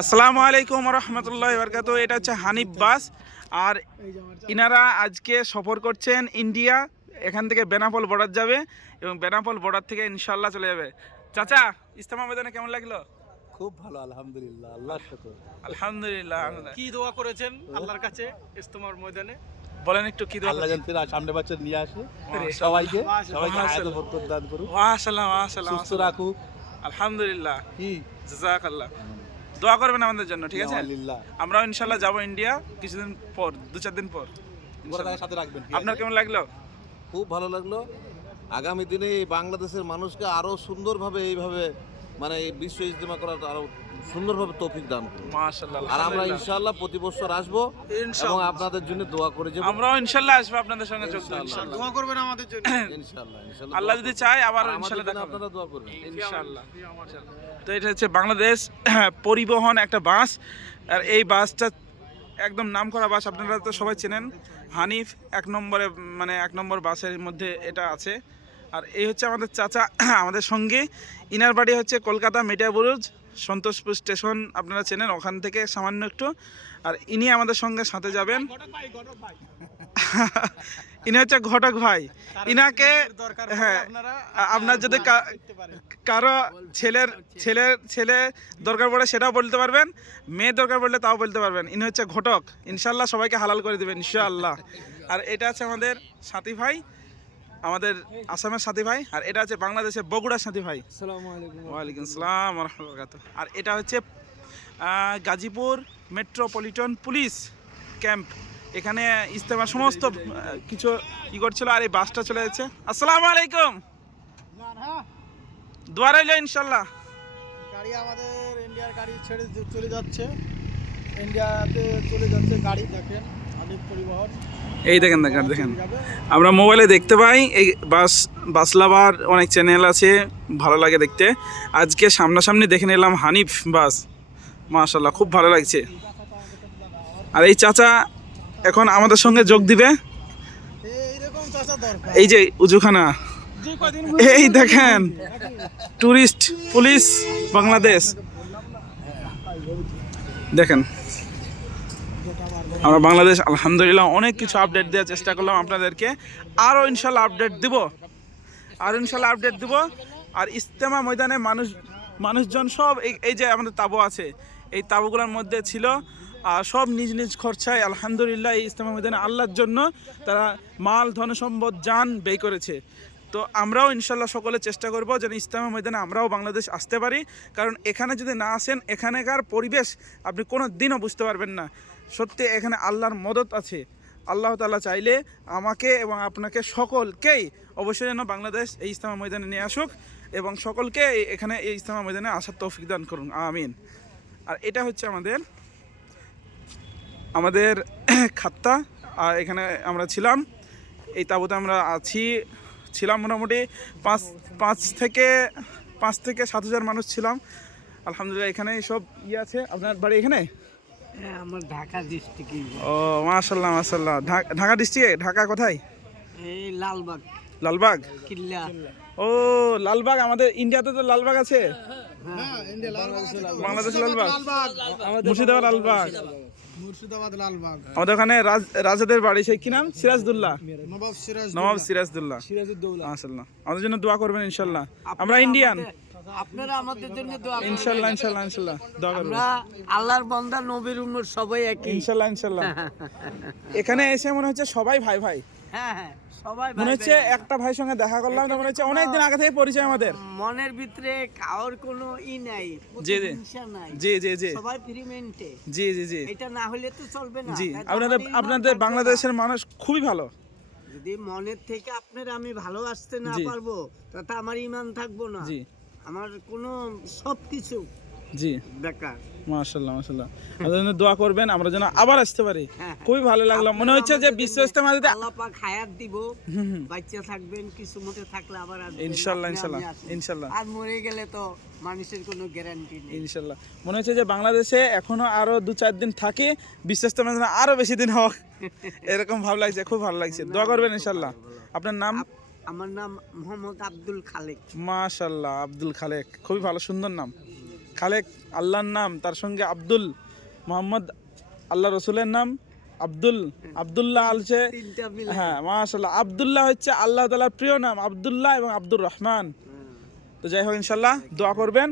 আসসালামু আলাইকুম রহমতুল্লাহ বরকাত। এটা হচ্ছে হানিফ বাস, আর ইনারা আজকে সফর করছেন ইন্ডিয়া। এখান থেকে বেনাপোল বর্ডার যাবে এবং বেনাপোল বর্ডার থেকে ইনশাল্লাহ চলে যাবে। চাচা, ইস্তেমা ময়দানে কেমন লাগলো? খুব ভালো, আলহামদুলিল্লাহ, আল্লাহর শুকর। আলহামদুলিল্লাহ। কি দোয়া করেছেন আল্লাহর কাছে ইজতেমার ময়দানে? বলেন একটু কি দোয়া আল্লাহ যেন ফিরে সামনে বছর নিয়ে আসে সবাইকে, সবাইকে হায়াত বরকত দান করুক, মাশাআল্লাহ মাশাআল্লাহ, সুস্থ রাখুক। আলহামদুলিল্লাহ, কি জাযাকাল্লাহ। দোয়া করবেন আমাদের জন্য, ঠিক আছে? আলহামদুলিল্লাহ, আমরাও ইনশাল্লাহ যাবো ইন্ডিয়া কিছুদিন পর, 2-4 দিন পর। গোড়াটাকে সাথে রাখবেন। ঠিক আছে? আপনার কেমন লাগলো? খুব ভালো লাগলো। আগামী দিনে এই বাংলাদেশের মানুষকে আরো সুন্দরভাবে এইভাবে মানে এই বিশ্ব ইজতেমা করার আরো সুন্দরভাবে তৌফিক দান করুন। মাশাআল্লাহ, আর আমরা ইনশাআল্লাহ প্রতি বছর আসবো এবং আপনাদের জন্য দোয়া করে যাব। আমরাও ইনশাল্লাহ আসবো আপনাদের সঙ্গে যোগ দেব ইনশাল্লাহ। দোয়া করবেন আমাদের জন্য। ইনশাআল্লাহ ইনশাআল্লাহ আল্লাহ যদি চায় আবার আর আমাদের ইনশাল্লাহ জন্য দেখা হবে আপনারা দোয়া করবেন। ইনশাল্লাহ। তো এটা হচ্ছে বাংলাদেশ পরিবহন একটা বাস, আর এই বাসটা একদম নামকরা বাস, আপনারা তো সবাই চেনেন। হানিফ এক নম্বরে, মানে 1 নম্বর বাসের মধ্যে এটা আছে। আর এই হচ্ছে আমাদের চাচা আমাদের সঙ্গে। ইনার বাড়ি হচ্ছে কলকাতা মেটিয়াবুরুজ, সন্তোষপুর স্টেশন আপনারা চেনেন, ওখান থেকে সামান্য একটু। আর ইনি আমাদের সঙ্গে সাথে যাবেন। ইনি হচ্ছে ঘটক ভাই। ইনাকে হ্যাঁ, আপনার যদি কারো ছেলে দরকার পড়ে সেটাও বলতে পারবেন, মেয়ে দরকার পড়লে তাও বলতে পারবেন। ইনি হচ্ছে ঘটক, ইনশাল্লাহ সবাইকে হালাল করে দেবেন ইনশাআল্লাহ। আর এটা আছে আমাদের সাথী ভাই, আমাদের আসামের সাথী ভাই। আর এটা হচ্ছে বাংলাদেশের বগুড়ার সাথী ভাই। ওয়ালাইকুম আসসালাম ওয়া রাহমাতুল্লাহি ওয়া বারাকাতুহু। আর এটা হচ্ছে গাজীপুর মেট্রোপলিটন পুলিশ ক্যাম্প। এখানে ইজতেমার সমস্ত কিছু কি করছিল। আর এই বাসটা চলে যাচ্ছে। আসসালামু আলাইকুম, দোয়া রইল ইনশাল্লাহ। গাড়ি আমাদের ইন্ডিয়ার গাড়ি ছেড়ে চলে যাচ্ছে, ইন্ডিয়াতে চলে যাচ্ছে গাড়ি। দেখেন হানিফ পরিবহন, এই দেখেন দেখেন, আমরা মোবাইলে দেখতে পাই এই বাস লাভার অনেক চ্যানেল আছে, ভালো লাগে দেখতে। আজকে সামনাসামনি দেখে নিলাম হানিফ বাস, মাশাআল্লাহ খুব ভালো লাগছে। আর এই চাচা এখন আমাদের সঙ্গে যোগ দিবে। এইরকম চাচা দরকার। এই যে উজুখানা, এই দেখেন টুরিস্ট পুলিশ বাংলাদেশ, দেখেন। আমরা বাংলাদেশ আলহামদুলিল্লাহ অনেক কিছু আপডেট দেওয়ার চেষ্টা করলাম আপনাদেরকে। আরও ইনশাল্লাহ আপডেট দিব। আর ইজতেমা ময়দানে মানুষজন সব এই যে আমাদের তাবু আছে, এই তাবুগুলোর মধ্যে ছিল। আর সব নিজ নিজ খরচায় আলহামদুলিল্লাহ এই ইজতেমা ময়দানে আল্লাহর জন্য তারা মাল ধনসম্পদ জান ব্যয় করেছে। তো আমরাও ইনশাল্লাহ সকলে চেষ্টা করব যেন ইজতেমা ময়দানে আমরাও বাংলাদেশ আসতে পারি। কারণ এখানে যদি না আসেন, এখানকার পরিবেশ আপনি কোনো দিনও বুঝতে পারবেন না। সত্যি এখানে আল্লাহর মদত আছে। আল্লাহ তাআলা চাইলে আমাকে এবং আপনাকে সকলকেই অবশ্যই যেন বাংলাদেশ এই ইজতেমা ময়দানে নিয়ে আসুক এবং সকলকে এখানে এই ইজতেমা ময়দানে আসার তৌফিক দান করুন, আমিন। আর এটা হচ্ছে আমাদের খাত্তা। আর এখানে আমরা ছিলাম, এই তাঁবুতে আমরা ছিলাম মোটামুটি 5 থেকে 7,000 মানুষ ছিলাম আলহামদুলিল্লাহ। এখানে সব আছে। আপনার বাড়ি এখানে? হ্যাঁ, আমার ঢাকা ডিস্ট্রিক্টে। ও মাশাআল্লাহ মাশাআল্লাহ। ঢাকা ডিস্ট্রিক্টে? ঢাকা কোথায়? এই লালবাগ লালবাগ কিল্লা। ও লালবাগ, আমাদের ইন্ডিয়াতে তো লালবাগ আছে। হ্যাঁ, ইন্ডিয়া লালবাগ, বাংলাদেশ লালবাগ, মুর্শিদাবাদ লালবাগ, মুর্শিদাবাদ লালবাগ। আমাদের ওখানে রাজাদের বাড়ি, সেই কি নাম? সিরাজদৌল্লাহ, নবাব সিরাজদৌল্লাহ। মাশাআল্লাহ, আমাদের জন্য দোয়া করবেন ইনশাআল্লাহ। আমরা ইন্ডিয়ান, আপনারা আমাদের জন্য দোয়া করবেন। ইনশাআল্লাহ দোয়া করবেন। আমরা আল্লাহর বান্দা, নবীর উম্মত, সবাই একই ইনশাআল্লাহ। এখানে এসে মনে হচ্ছে সবাই ভাই ভাই। হ্যাঁ হ্যাঁ, সবাই মনে হচ্ছে একটা ভাইয়ের সঙ্গে দেখা করলাম, তো মনে হচ্ছে অনেকদিন আগে থেকে পরিচয় আমাদের। মনের ভিতরে কারোর কোনো নাই, জি হিংসা নাই। জি সবাই ফ্রিমেন্টে। জি এটা না হলে তো চলবে না। জি, তাই তো আপনাদের বাংলাদেশের মানুষ খুবই ভালো। যদি মনের থেকে আপনার আমি ভালোবাসতে না পারবো, তাতে আমার ঈমান থাকবো না। জি, আমার কোনো সবকিছু জি বেকার। মাশাআল্লাহ আমাদের জন্য দোয়া করবেন, আমরা যেন আবার আসতে পারি। খুবই ভালো লাগলো, মনে হচ্ছে যে বিশ্ব ইজতেমা যদি আল্লাহ পাক হায়াত দিব, বাচ্চা থাকবেন, কিছু মতে থাকলে আবার আসবেন ইনশাআল্লাহ। আর মরে গেলে তো মানুষের কোনো গ্যারান্টি নেই। ইনশাআল্লাহ মনে হচ্ছে যে বাংলাদেশে এখনো আরো 2-4 দিন থাকে, বিশ্ব ইজতেমা যেন আরো বেশি দিন হোক, এরকম ভালো লাগছে, খুব ভালো লাগছে। দোয়া করবেন ইনশাআল্লাহ। আপনার নাম? আমার নাম মোহাম্মদ আব্দুল খালেক। মাশাআল্লাহ, আব্দুল খালেক, খুবই ভালো, সুন্দর নাম। খালেক আল্লাহর নাম, তার সঙ্গে আব্দুল মোহাম্মদ আল্লাহ রসুলের নাম আব্দুল্লাহ আছে। তিনটা মিলে হ্যাঁ মাশাআল্লাহ, আব্দুল্লাহ হচ্ছে আল্লাহ তাআলার প্রিয় নাম, আব্দুল্লাহ এবং আব্দুর রহমান। তো যাই হোক ইনশাল্লাহ দোয়া করবেন।